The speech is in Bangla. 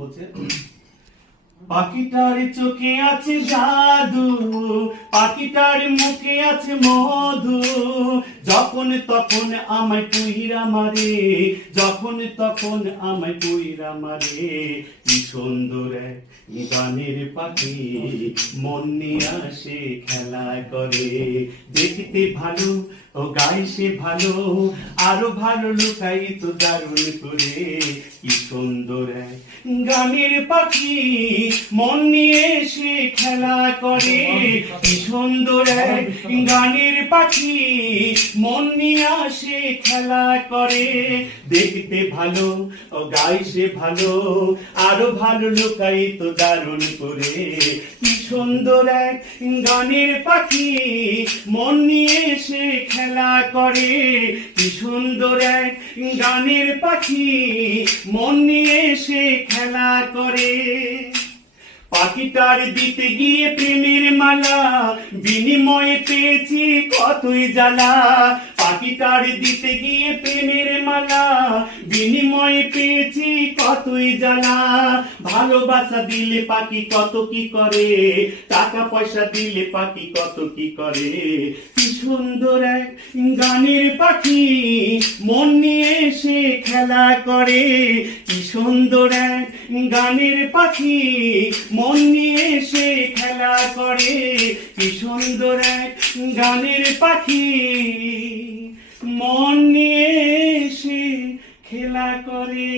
বলছে, পাখিটার চোখে আছে জাদু, পাখিটার মুখে আছে মধু, যখন তখন আমায় পুইরা মারে, যখন তখন আমায় পুইরা মারে। কি সুন্দর এক গানের পাখি, মন নিয়ে আসে খেলা করে। দেখতে ভালো ও গায়ে সে ভালো, আরো ভালো লুকাই তো দারুণ করে। কি সুন্দর এক গানের পাখি, মন নিয়ে সে খেলা করে। কি সুন্দর এক গানের পাখি, মন নিয়ে আসে খেলা করে। দেখতে ভালো ও গায়ে সে ভালো, আরো ভালো লুকাই তো দারুণ করে। কি সুন্দর এক গানের পাখি, মন নিয়ে সে খেলা করে। কি সুন্দর এক গানের পাখি, মন নিয়ে সে খেলা করে। পাখিটার দিতে গিয়ে প্রেমের মালা, বিনিময়ে পেয়েছি কতই জ্বালা। পাখিটার দিতে গিয়ে প্রেমের মালা, বিনিময়ে পেয়েছি কতই জ্বালা। ভালোবাসা দিলে পাখি কত কি করে, টাকা পয়সা দিলে পাখি কত কি করে। কি সুন্দর এক গানের পাখি, মন নিয়ে সে খেলা করে। কি সুন্দর এক গানের পাখি, মন নিয়ে সে খেলা করে। কি সুন্দর এক গানের পাখি, মন নিয়ে সে খেলা করে।